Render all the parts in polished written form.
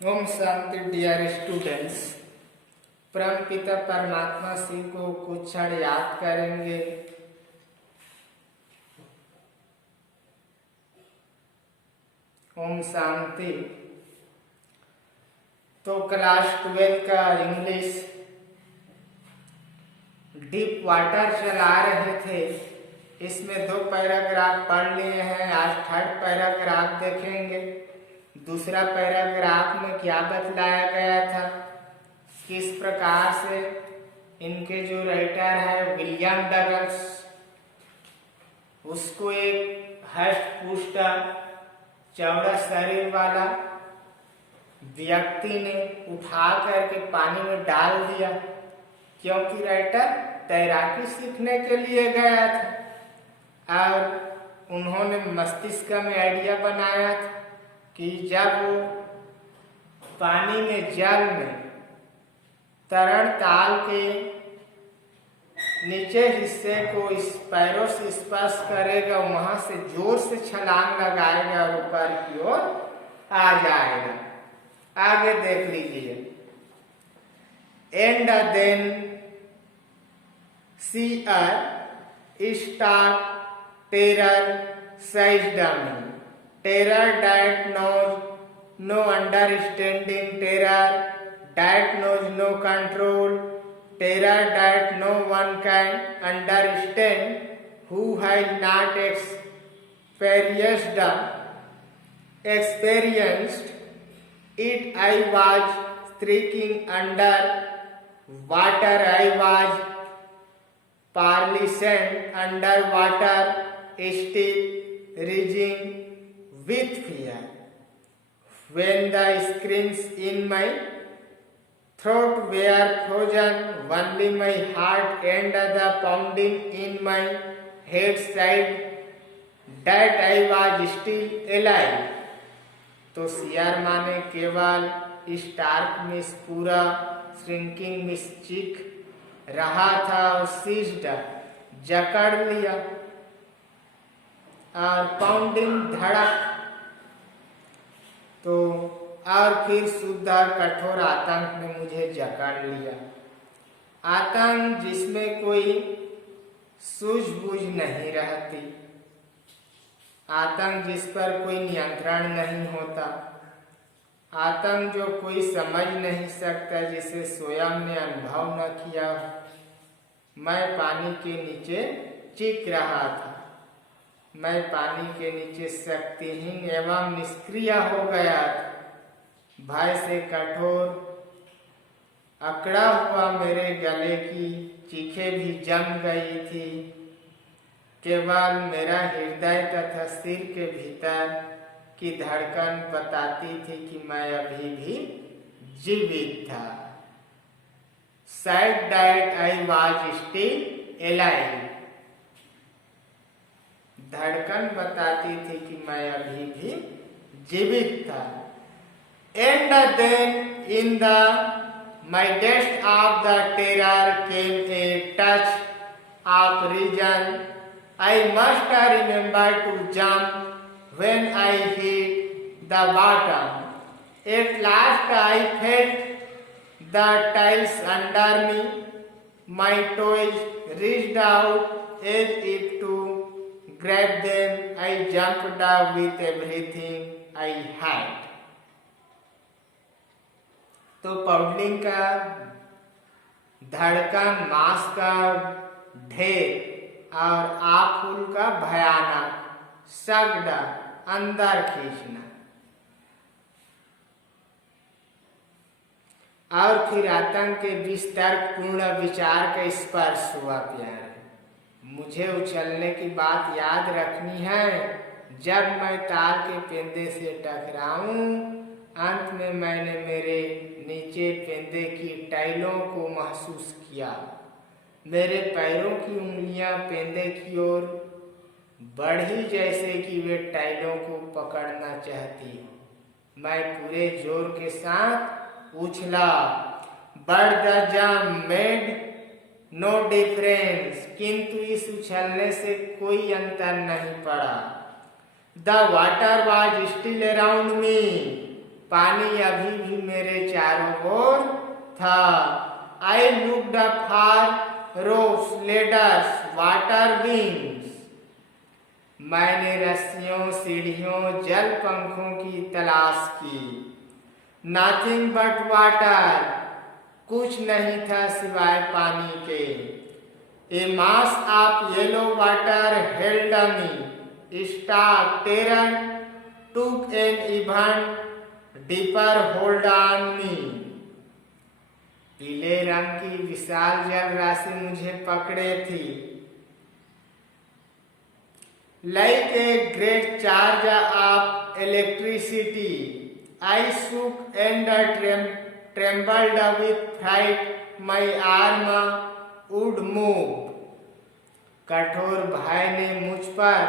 Om Shanti dear students. परम पिता परमात्मा श्री को कुछ क्षण याद करेंगे। ओम शांति। तो क्लास 12 का इंग्लिश डीप वाटर चला रहे थे। इसमें 2 पैराग्राफ पढ़ लिए हैं। आज 3rd पैराग्राफ देखेंगे। दूसरा पैराग्राफ में क्या बतलाया गया था, किस प्रकार से इनके जो राइटर है विलियम डगलस, उसको एक हष्ट पुष्ट चौड़ा शरीर वाला व्यक्ति ने उठा करके पानी में डाल दिया, क्योंकि राइटर तैराकी सीखने के लिए गया था। और उन्होंने मस्तिष्क में आइडिया बनाया था कि जब वो पानी में जल में तरण ताल के नीचे हिस्से को इस पैरों से स्पर्श करेगा, वहां से जोर से छलांग लगाएगा और ऊपर की ओर आ जाएगा। आगे देख लीजिए। And then see stark terror seized me, terror that knows no understanding, terror that knows no control, terror that no one can understand who has not experienced it. I was streaking under water, I was paralyzed underwater, still raging with fear. When the screams in my throat were frozen, only my heart and the pounding in my head said that I was still alive. तो CR माने केवल Stark miss पूरा shrinking miss चीख रहा था और seized जकड़ लिया और पाउंडिंग धड़क, तो और फिर शुद्ध कठोर आतंक ने मुझे जकड़ लिया। आतंक जिसमें कोई सूझबूझ नहीं रहती, आतंक जिस पर कोई नियंत्रण नहीं होता, आतंक जो कोई समझ नहीं सकता, जिसे स्वयं ने अनुभव न किया। मैं पानी के नीचे चीख रहा था, मैं पानी के नीचे शक्तिहीन एवं निष्क्रिय हो गया था। भय से कठोर अकड़ा हुआ मेरे गले की चीखें भी जम गई थी। केवल मेरा हृदय तथा सिर के भीतर की धड़कन बताती थी कि मैं अभी भी जीवित था। Said that I was still alive. धड़कन बताती थी कि मैं अभी भी जीवित था। And then in the midst of the terror came a touch of reason. I must remember to jump when I hit the bottom. At last I felt the tiles under me. My toes reached out as if to grab them. I jumped up with everything I had. तो पाउडलिंग का धड़कन, मांस का ढेर और आफूल का भयानक शब्द अंदर खींचना, और फिर आतंक के विस्तर्क पूर्ण विचार का स्पर्श हुआ। प्यारे, मुझे उछलने की बात याद रखनी है। जब मैं ताल के पेंदे से टकराऊं, अंत में मैंने मेरे नीचे पेंदे की टाइलों को महसूस किया। मेरे पैरों की उंगलियां पेंदे की ओर बढ़ी, जैसे कि वे टाइलों को पकड़ना चाहती हो। मैं पूरे जोर के साथ उछला। But the jump made no difference, किंतु इस उछलने से कोई अंतर नहीं पड़ा। The water was still around me, पानी अभी भी मेरे चारों ओर था। I looked up for ropes, ladders, water beams. मैंने रस्सियों, सीढ़ियों, जल पंखों की तलाश की। Nothing but water. कुछ नहीं था सिवाय पानी के। A mass of yellow water held me. Stark terror took an even deeper hold on me. पीले रंग की विशाल जल राशि मुझे पकड़े थी। Like a great charge of electricity, I shook and trembled with fright. My arm would move. कठोर भय ने मुझ पर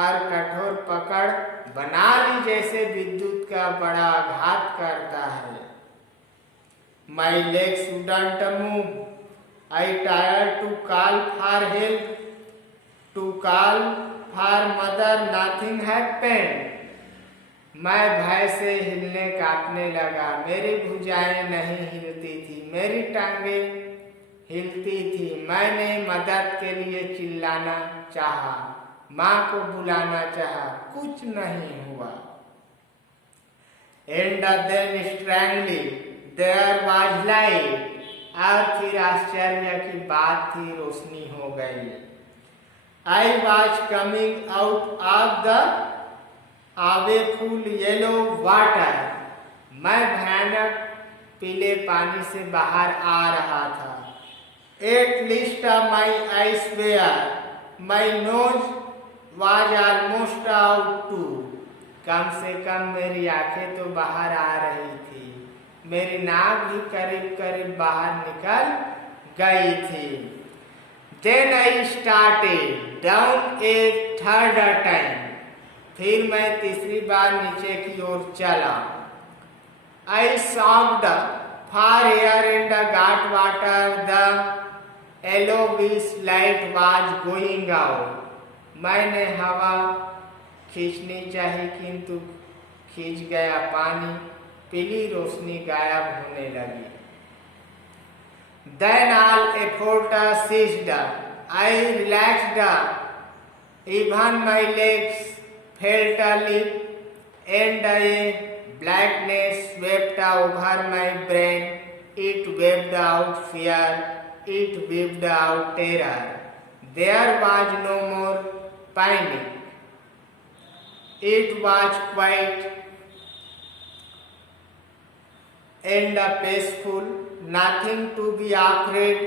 और कठोर पकड़ बना ली, जैसे विद्युत का बड़ा आघात करता है। My legs wouldn't move. I tried to call for help, to call for mother. Nothing happened. मैं भय से हिलने कांपने लगा। मेरी भुजाएं नहीं हिलती थी, मेरी टांगें हिलती थी। मैंने मदद के लिए चिल्लाना चाहा, माँ को बुलाना चाहा, कुछ नहीं हुआ। And then strangely there was light. और फिर आश्चर्य की बात थी, रोशनी हो गई। I was coming out of the awful yellow water. मैं भयानक पीले पानी से बाहर आ रहा था। At least my eyes were. My nose was almost out too. कम से कम मेरी आंखें तो बाहर आ रही थी, मेरी नाक भी करीब करीब बाहर निकल गई थी। Then I started down a third time. फिर मैं तीसरी बार नीचे की ओर चला। I shocked for air and got water. The yellowish light was going out. मैंने हवा खींचनी चाहिए, किंतु खींच गया पानी, पीली रोशनी गायब होने लगी। Then all effort ceased. I relaxed. Even my legs felt limp, and a blackness swept over my brain. It waved out fear. It waved out terror. There was no more panic. It was quiet and peaceful. Nothing to be afraid.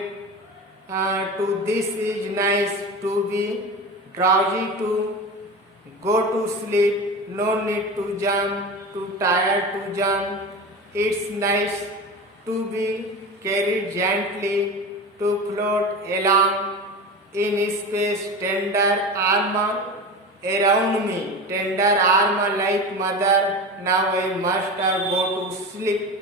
To this is nice to be drowsy, to go to sleep. No need to jump. Too tired to jump. It's nice to be carried gently, to float along in space. Tender arm around me, tender arm like mother. Now I must go to sleep.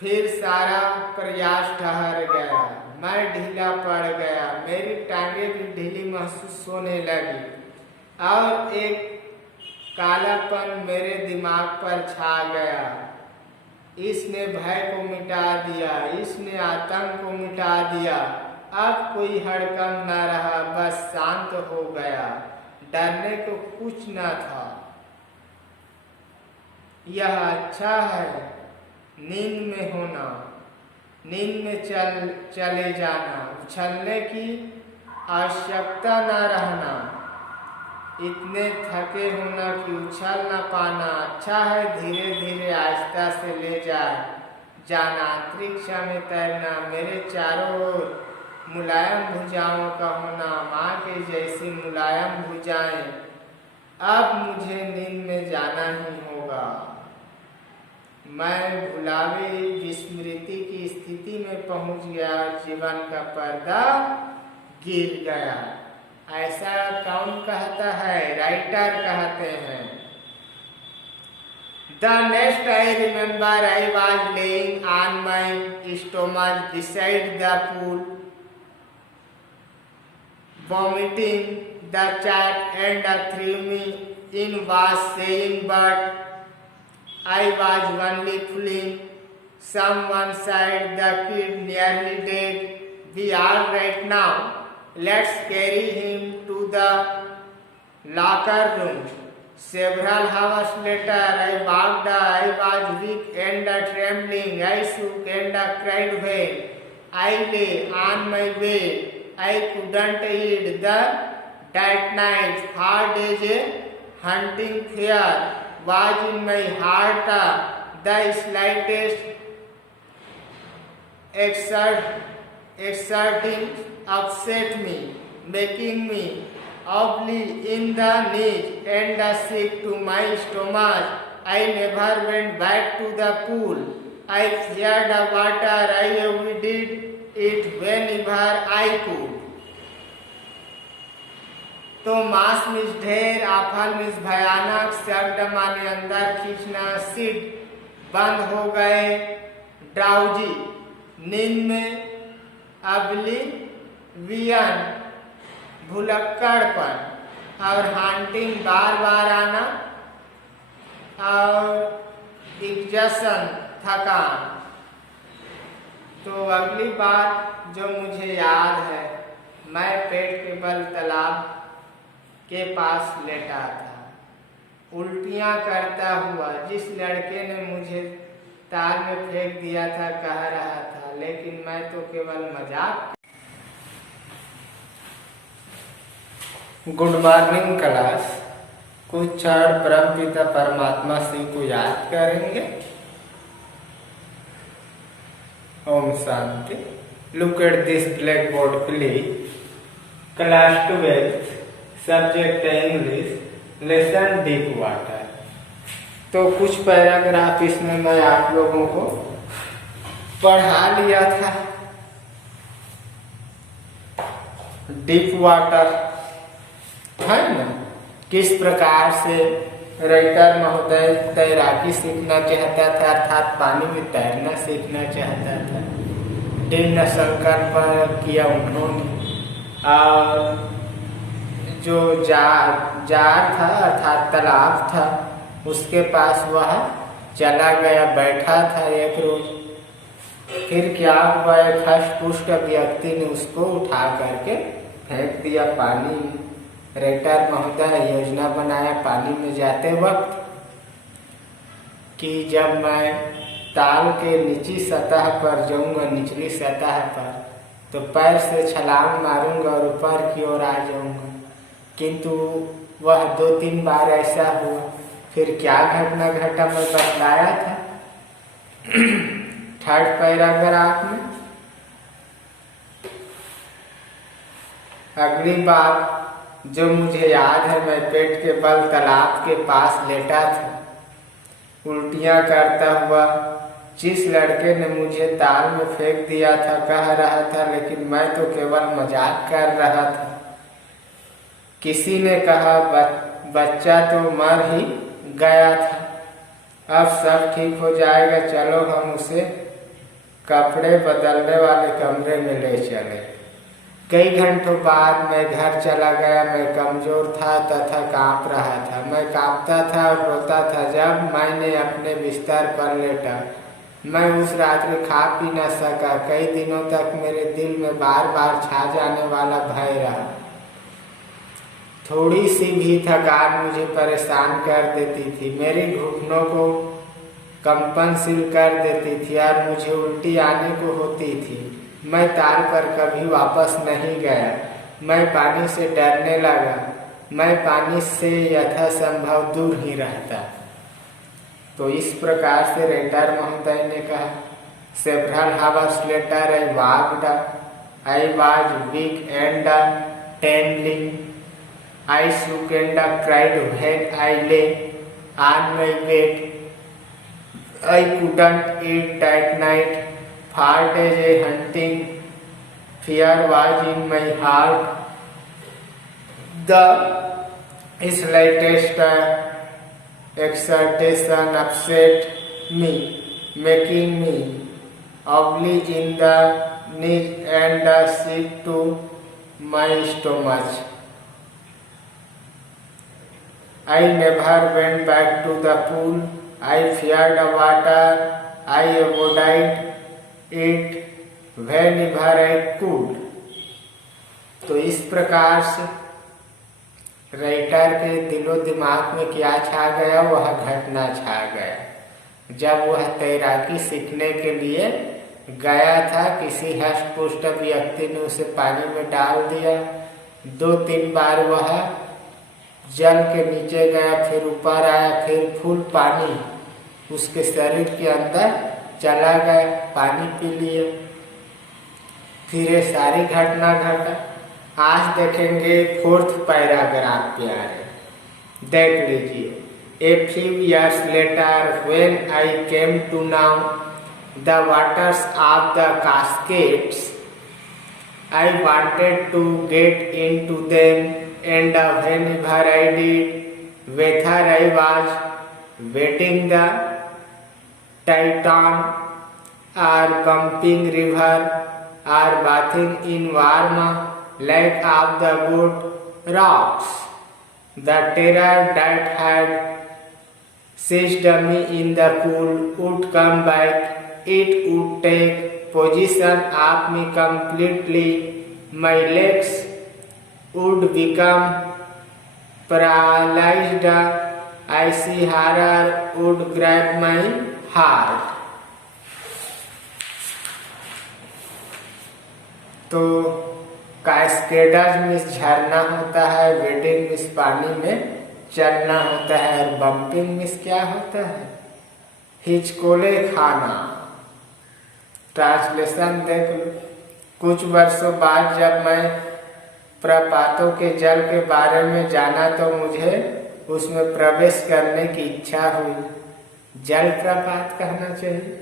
फिर सारा प्रयास ठहर गया, मैं ढीला पड़ गया, मेरी टांगें भी ढीली महसूस होने लगी और एक कालापन मेरे दिमाग पर छा गया। इसने भय को मिटा दिया, इसने आतंक को मिटा दिया। अब कोई हड़कंप न रहा, बस शांत हो गया। डरने को कुछ न था। यह अच्छा है नींद में होना, नींद में चले जाना, उछलने की आवश्यकता न रहना, इतने थके होना कि उछल न पाना। अच्छा है धीरे धीरे आहिस्ता से ले जाना, अंतरिक्ष में तैरना, मेरे चारों ओर मुलायम भुजाओं का होना, माँ के जैसी मुलायम भुजाएं। अब मुझे नींद में जाना ही होगा। मैं भुलावे विस्मृति की स्थिति में पहुंच गया, जीवन का पर्दा गिर गया। ऐसा कौन कहता है? राइटर कहते हैं। The next I remember I was laying on my stomach beside the pool, vomiting the chat, and threw me in was saying, but I was only fooling. Someone said the kid nearly dead. We are right now. Let's carry him to the locker room. Several hours later, I walked. I was weak and trembling. I shook and cried well. I lay on my bed. I couldn't eat. That night, hard as a hunting fear was in my heart. The slightest exerting upset me, making me ugly in the knees and sick to my stomach. I never went back to the pool. I feared the water. I avoided it whenever I could. तो मास miss ढेर, आफल miss भयानक, शब्द माने अंदर खींचना, seat बंद हो गए, ड्राउजी नींद में, अब्लिवियन भुलक्कड़पन, और हांटिंग बार बार आना, और एग्जॉशन थकान। तो अगली बात जो मुझे याद है, मैं पेट के बल तालाब के पास लेटा था, उल्टियां करता हुआ। जिस लड़के ने मुझे ताल में फेंक दिया था कह रहा था, लेकिन मैं तो केवल मजाक। Good morning class. कुछ क्षण परमपिता परमात्मा श्री को याद करेंगे। ओम शांति। Look at this blackboard please. Class 12, subject English, lesson deep water. तो कुछ पैराग्राफ इसमें मैं आप लोगों को पढ़ा लिया था। डीप वाटर है ना, किस प्रकार से राइटर महोदय तैराकी सीखना चाहता था, अर्थात पानी में तैरना सीखना चाहता था। दिन संकल्प किया उन्होंने, और जो जार था अर्थात तालाब था, उसके पास वह चला गया, बैठा था एक रोज। फिर क्या हुआ, एक हष्ट-पुष्ट व्यक्ति ने उसको उठा करके फेंक दिया पानी में। राइटर महोदय योजना बनाया पानी में जाते वक्त कि जब मैं ताल के निचली सतह पर जाऊंगा, निचली सतह पर, तो पैर से छलांग मारूंगा और ऊपर की ओर आ जाऊंगा। किंतु वह 2-3 बार ऐसा हुआ। फिर क्या घटना घटा मैं बतलाया था 3rd पैराग्राफ में। अगली बात जो मुझे याद है, मैं पेट के बल तालाब के पास लेटा था, उल्टियां करता हुआ। जिस लड़के ने मुझे ताल में फेंक दिया था कह रहा था, लेकिन मैं तो केवल मजाक कर रहा था। किसी ने कहा बच्चा तो मर ही गया था, अब सब ठीक हो जाएगा, चलो हम उसे कपड़े बदलने वाले कमरे में ले चले। कई घंटों बाद मैं घर चला गया। मैं कमजोर था तथा कांप रहा था। मैं कांपता था और रोता था। जब मैंने अपने बिस्तर पर लेटा, मैं उस रात्रि खा पी न सका। कई दिनों तक मेरे दिल में बार बार छा जाने वाला भय रहा। थोड़ी सी भी थकान मुझे परेशान कर देती थी, मेरी घुटनों को कंपनशील कर देती थी और मुझे उल्टी आने को होती थी। मैं ताल पर कभी वापस नहीं गया। मैं पानी से डरने लगा। मैं पानी से यथासंभव दूर ही रहता। तो इस प्रकार से राइटर महोदय ने कहा, several hours later I walked, I was weak and trembling. I shook and cried when I lay on my bed. I couldn't eat that night. Hard as a hunting fear was in my heart. The slightest exertion upset me, making me ugly in the knees and sick to my stomach. I never went back to the pool. I feared the water. I avoided it whenever I could. तो इस प्रकार से writer के दिलो दिमाग में क्या छा गया, वह घटना छा गया। जब वह तैराकी सीखने के लिए गया था, किसी हष्ट-पुष्ट व्यक्ति ने उसे पानी में डाल दिया। 2-3 बार वह जल के नीचे गया, फिर ऊपर आया, फिर फुल पानी उसके शरीर के अंदर चला गया, पानी पी लिए। फिर ये सारी घटना घटा। आज देखेंगे 4th पैराग्राफ प्यारे, देख लीजिए। A few years later, when I came to know the waters of the Cascades, I wanted to get into them, and whenever I did, whether I was wading the Titan or bumping river or bathing in warm lake of the good rocks, the terror that had seized me in the pool would come back. It would take possession of me completely. My legs would become paralyzed. Icy horror would grab my heart. तो कैस्केडर्स में झरना होता है, wedding में पानी में चलना होता है, और बम्पिंग में क्या होता है, हिचकोले खाना। ट्रांसलेशन देख लो। कुछ वर्षों बाद जब मैं प्रपातों के जल के बारे में जाना तो मुझे उसमें प्रवेश करने की इच्छा हुई। जल प्रपात कहना चाहिए।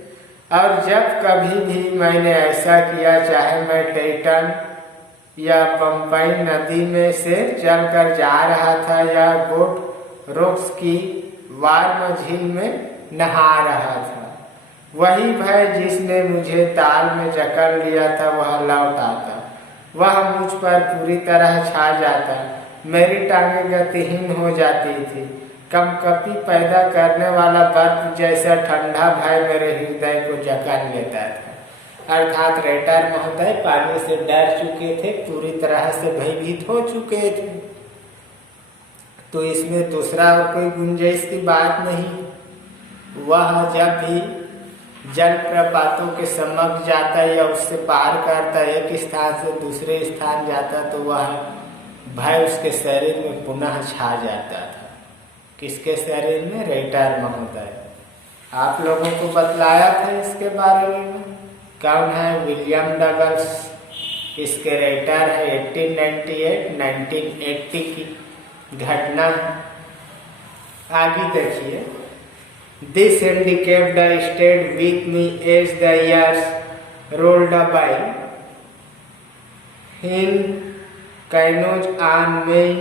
और जब कभी भी मैंने ऐसा किया, चाहे मैं टाइटन या बम्बई नदी में से चलकर जा रहा था या गोट रॉक्स की वार्म झील में नहा रहा था, वही भय जिसने मुझे ताल में जकड़ लिया था वह लौट आता। वह मुझ पर पूरी तरह छा जाता। मेरी टांगें गतिहीन हो जाती थी। कंपकपी पैदा करने वाला बर्फ जैसा ठंडा भय मेरे हृदय को जकड़ लेता था। अर्थात राइटर महोदय पानी से डर चुके थे, पूरी तरह से भयभीत हो चुके थे। तो इसमें दूसरा और कोई गुंजाइश की बात नहीं। वह जब भी जल प्रपातों के समक्ष जाता या उससे पार करता, एक स्थान से दूसरे स्थान जाता, तो वह भय उसके शरीर में पुनः छा जाता था। किसके शरीर में? राइटर महोदय। आप लोगों को बतलाया था इसके बारे में। कौन है? William Douglas. इसके राइटर है। 1898-1980 की घटना। आगे देखिए। This handicap stayed with me as the years rolled by. In canoes on main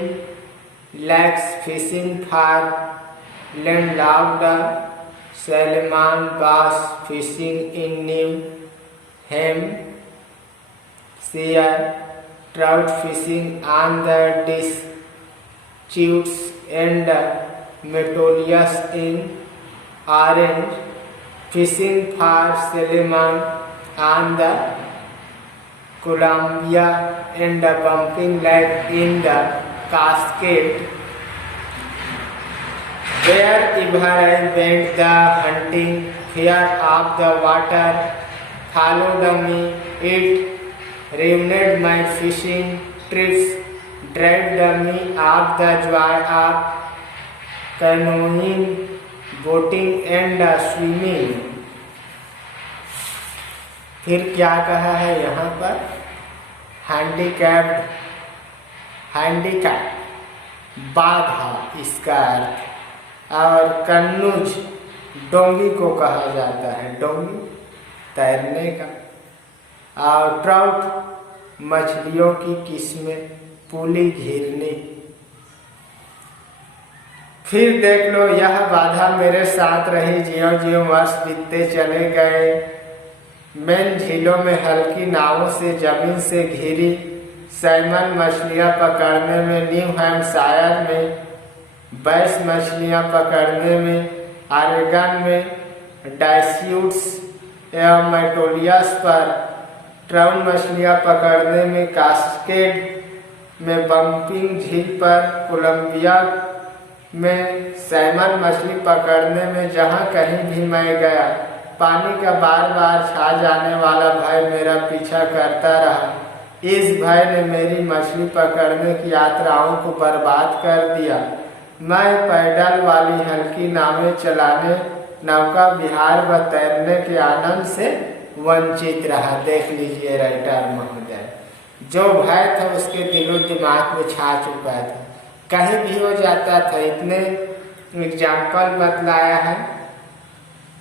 lakes fishing for landlocked salmon, bass fishing in New Hampshire, trout fishing on the Deschutes and Metolius in Orange, fishing for salmon on the Columbia and bumping lake in the Cascade. Wherever I went, the hunting fear of the water followed me. It ruined my fishing trips, driven me of the joy of canoeing, boating and swimming. फिर क्या कहा है यहाँ पर? Handicapped, बाधा इसका अर्थ। और कन्नुज डोंगी को कहा जाता है, डोंगी तैरने का। और ट्राउट मछलियों की किस्में, पुली घिरनी। फिर देख लो, यह बाधा मेरे साथ रही ज्यों ज्यों वर्ष बीतते चले गए। मैं झीलों में हल्की नावों से जमीन से घिरी सैमन मछलियां पकड़ने में न्यू हैम्पशायर में बैस मछलियाँ पकड़ने में, आरेगन में डाइस्यूट्स एवं मेटोलियस पर, ट्राउन मछलियाँ पकड़ने में कास्केड में, बम्पिंग झील पर, कोलंबिया में सैमन मछली पकड़ने में। जहाँ कहीं भी मैं गया, पानी का बार बार छा जाने वाला भय मेरा पीछा करता रहा। इस भय ने मेरी मछली पकड़ने की यात्राओं को बर्बाद कर दिया। मैं पैडल वाली हल्की नावें चलाने, नौका विहार व तैरने के आनंद से वंचित रहा। देख लीजिए राइटर महोदय, जो भय था उसके दिलो दिमाग में छा चुका था, कहीं भी हो जाता था। इतने एग्जाम्पल बतलाया है।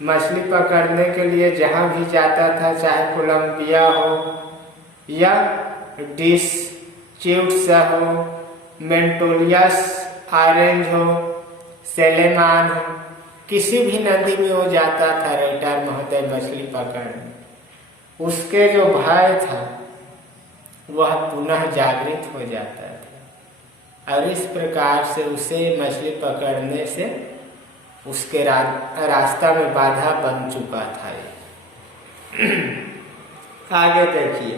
मछली पकड़ने के लिए जहाँ भी जाता था, चाहे कोलंबिया हो या डिस्च्यूट्स हो, मेंटोलियस ऑरेंज हो, सेलेमान हो, किसी भी नदी में वो जाता था राइटर महोदय मछली पकड़ने। उसके जो भय था वह पुनः जागृत हो जाता था और इस प्रकार से उसे मछली पकड़ने से उसके रास्ता में बाधा बन चुका था। आगे देखिए,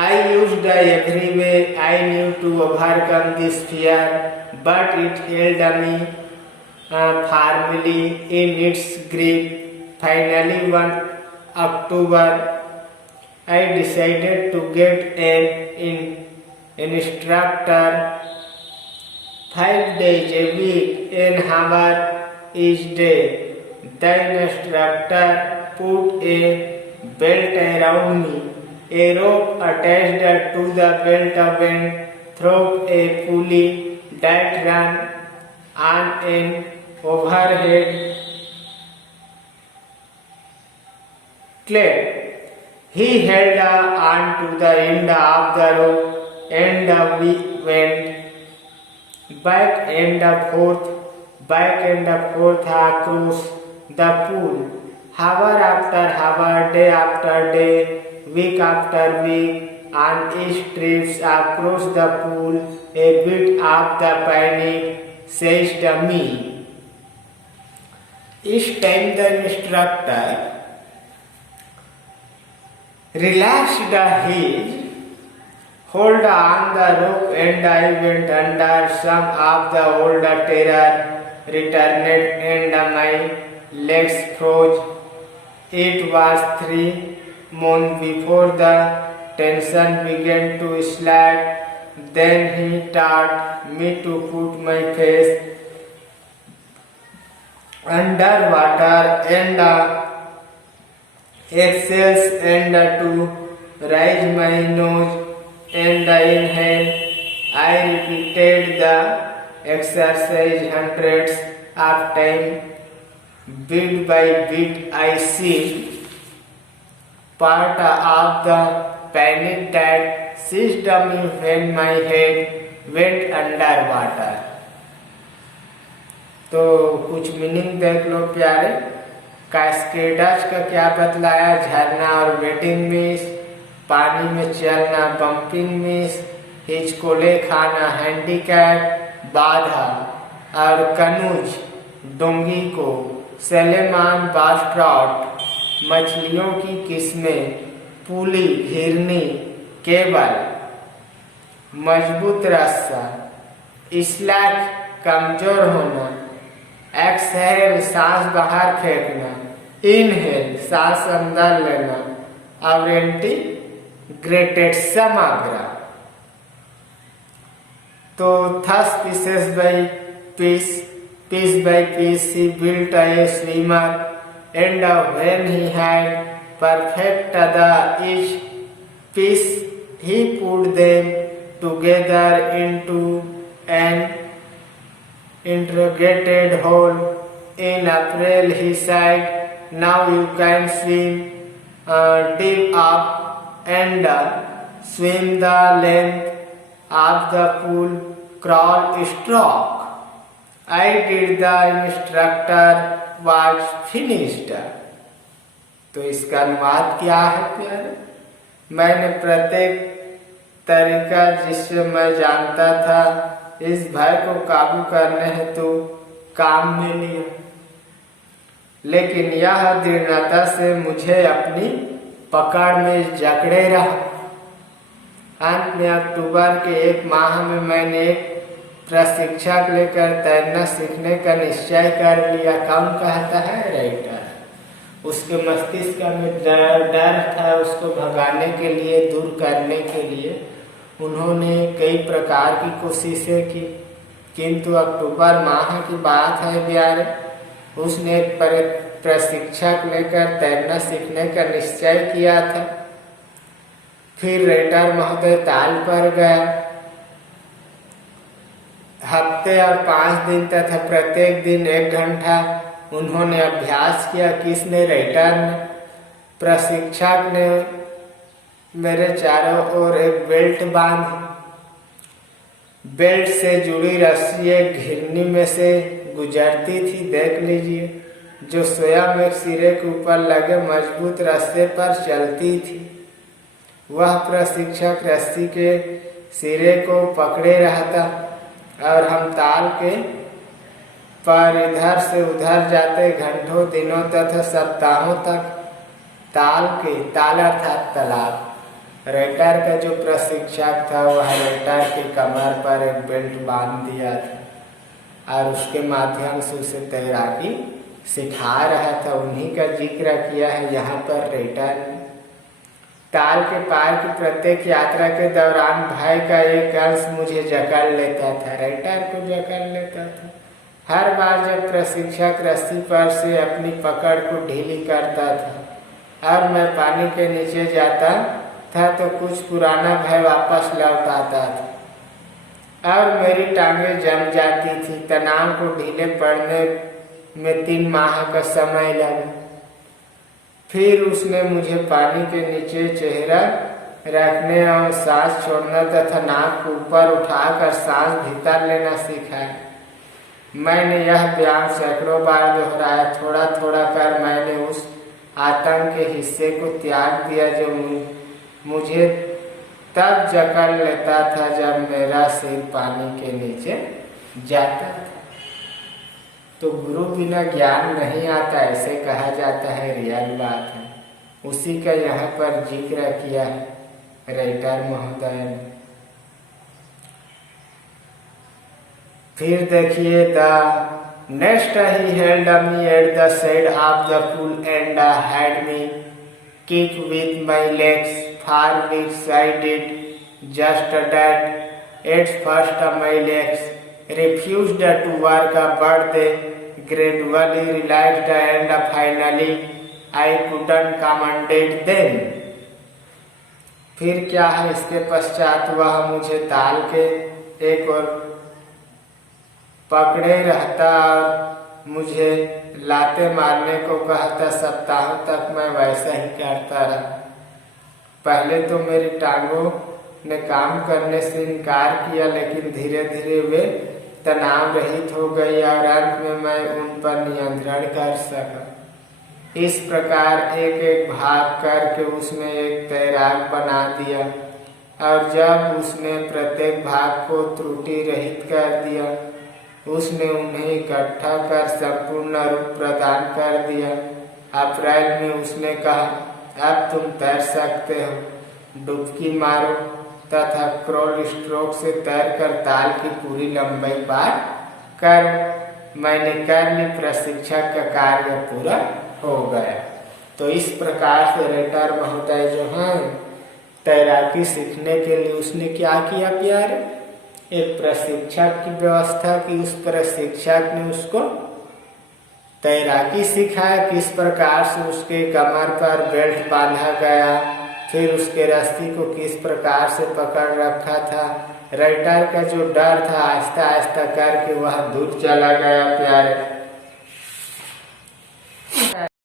I used every way I knew to overcome this fear, but it held me firmly in its grip. Finally, one October, I decided to get an instructor 5 days a week, an hour each day. The instructor put a belt around me, a rope attached to the belt went through a pulley that ran on an overhead cliff. He held on to the end of the rope and we went back and forth across the pool. Hour after hour, day after day, week after week, on each trips across the pool, a bit of the panic seized me. Each time the instructor relaxed his hold on the rope and I went under. Some of the old terror returned and my legs froze. It was 3 months before the tension began to slack. Then he taught me to put my face under water and exhales and to raise my nose and inhale. I repeated the exercise hundreds of times. Bit by bit I see part of the panic that seized me when my head went under water. तो कुछ meaning देख लो प्यारे। कैस्केडर्स का क्या बतलाया? झरना और waiting miss, पानी में चलना बम्पिंग मिस, हिचकोले खाना हैंडीकैप बाधा, और कनूज डोंगी को, सेलेमान बास ट्रॉट मछलियों की किस्में, पुली घिरनी केबल, मजबूत रस्सा, स्लैक कमजोर होना, एक्सहेल सांस बाहर फेंकना, इनहेल सांस अंदर लेना, और इंटीग्रेटेड समग्र। तो thus pieces by piece by piece he built a swimmer, and when he had perfected each piece he put them together into an integrated whole. In April he said, now you can swim deep up and swim the length of the pool, crawl, stroke. I did, the instructor was finished. तो इसका अनुवाद क्या है प्यारे? मैंने प्रत्येक तरीका जिससे मैं जानता था इस भय को काबू करने हेतु काम में लिया, लेकिन यह दृढ़ता से मुझे अपनी पकड़ में जकड़े रहा। अंत में अक्टूबर के एक माह में मैंने एक प्रशिक्षक लेकर तैरना सीखने का निश्चय कर लिया। कौन कहता है? राइटर। उसके मस्तिष्क में डर था, उसको भगाने के लिए, दूर करने के लिए उन्होंने कई प्रकार की कोशिशें की, किंतु अक्टूबर माह की बात है प्यारे, उसने एक प्रशिक्षक लेकर तैरना सीखने का निश्चय किया था। फिर राइटर महोदय ताल पर गया। हफ्ते और 5 दिन तथा प्रत्येक दिन 1 घंटा उन्होंने अभ्यास किया। किसने? राइटर ने। प्रशिक्षक ने मेरे चारों ओर एक बेल्ट बांधी। बेल्ट से जुड़ी रस्सी एक घिरनी में से गुजरती थी, देख लीजिए, जो स्वयं एक सिरे के ऊपर लगे मजबूत रस्से पर चलती थी। वह प्रशिक्षक रस्सी के सिरे को पकड़े रहता और हम ताल के पर इधर से उधर जाते घंटों, दिनों तथा सप्ताहों तक। ताल अर्थात तालाब। राइटर का जो प्रशिक्षक था वह राइटर के कमर पर एक बेल्ट बांध दिया था और उसके माध्यम से उसे तैराकी सिखा रहा था। उन्हीं का जिक्र किया है यहाँ पर राइटर ने। ताल के पार की प्रत्येक यात्रा के दौरान भय का एक अंश मुझे जकड़ लेता था, राइटर को जकड़ लेता था। हर बार जब प्रशिक्षक रस्सी पर से अपनी पकड़ को ढीली करता था और मैं पानी के नीचे जाता था तो कुछ पुराना भय वापस लौट आता था और मेरी टांगें जम जाती थी। तनाव को ढीले पड़ने में 3 माह का समय लगा। फिर उसने मुझे पानी के नीचे चेहरा रखने और सांस छोड़ना तथा नाक को ऊपर उठाकर सांस भीतर लेना सिखाया। मैंने यह व्यायाम सैकड़ों बार दोहराया। थोड़ा थोड़ा कर मैंने उस आतंक के हिस्से को त्याग दिया जो मुझे तब जकड़ लेता था जब मेरा सिर पानी के नीचे जाता था। तो गुरु बिना ज्ञान नहीं आता, ऐसे कहा जाता है, रियल बात है। उसी का यहाँ पर जिक्र किया है राइटर महोदय ने। फिर देखिए, the next he held me at the side of the pool and had me kick with my legs for which I did just that. At first my legs refused to work, but they gradually relaxed and finally I couldn't command them. फिर क्या है? इसके पश्चात वह मुझे ताल के एक और पकड़े रहता और मुझे लाते मारने को कहता। सप्ताहों तक मैं वैसा ही करता रहा। पहले तो मेरी टांगों ने काम करने से इनकार किया, लेकिन धीरे धीरे वे तनाव रहित हो गई और अंत में मैं उन पर नियंत्रण कर सका। इस प्रकार एक एक भाग करके उसने एक तैराक बना दिया और जब उसने प्रत्येक भाग को त्रुटि रहित कर दिया, उसने उन्हें इकट्ठा कर संपूर्ण रूप प्रदान कर दिया। अप्रैल में उसने कहा, अब तुम तैर सकते हो। डुबकी मारो तथा क्रॉल स्ट्रोक से तैरकर ताल की पूरी लंबाई पार करो। मैंने कर ली। प्रशिक्षक का कार्य पूरा हो गया। तो इस प्रकार से राइटर महोदय जो हैं तैराकी सीखने के लिए उसने क्या किया प्यारे? एक प्रशिक्षक की व्यवस्था की। उस प्रशिक्षक ने उसको तैराकी सिखाया, किस प्रकार से उसके कमर पर बेल्ट बांधा गया, फिर उसके रस्सी को किस प्रकार से पकड़ रखा था। राइटर का जो डर था आहिस्ता आहिस्ता करके वह दूर चला गया प्यारे।